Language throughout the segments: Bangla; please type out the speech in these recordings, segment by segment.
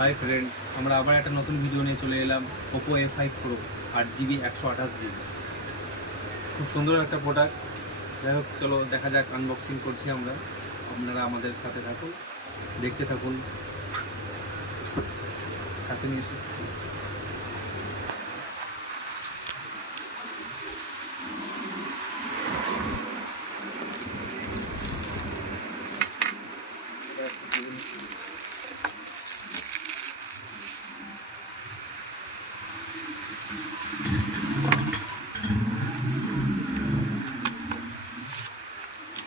হাই ফ্রেন্ড, আমরা আবার একটা নতুন ভিডিও নিয়ে চলে এলাম। Oppo A5 Pro 8GB 128GB, খুব সুন্দর একটা প্রোডাক্ট। যাই হোক, চলো দেখা যাক, আনবক্সিং করছি আমরা। আপনারা আমাদের সাথে থাকুন, দেখতে থাকুন। কাছে নিয়ে এসে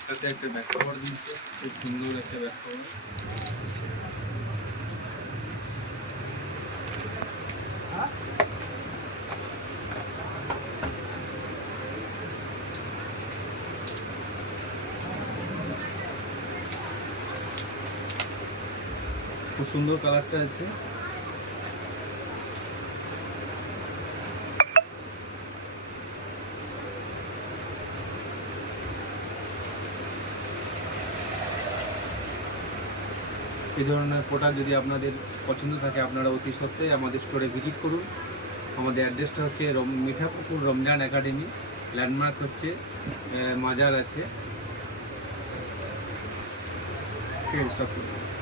সাথে একটা ব্যাক কভার দিয়েছে, খুব সুন্দর একটা ব্যাক কভার। খুব সুন্দর কালারটা আছে। এই ধরনের প্রোডাক্ট যদি আপনাদের পছন্দ থাকে, আপনারা অতি সত্ত্বেই আমাদের স্টোরে ভিজিট করুন। আমাদের অ্যাড্রেসটা হচ্ছে মিঠাপুকুর রমজান একাডেমি, ল্যান্ডমার্ক হচ্ছে মাজার আছে। স্টপ করুন।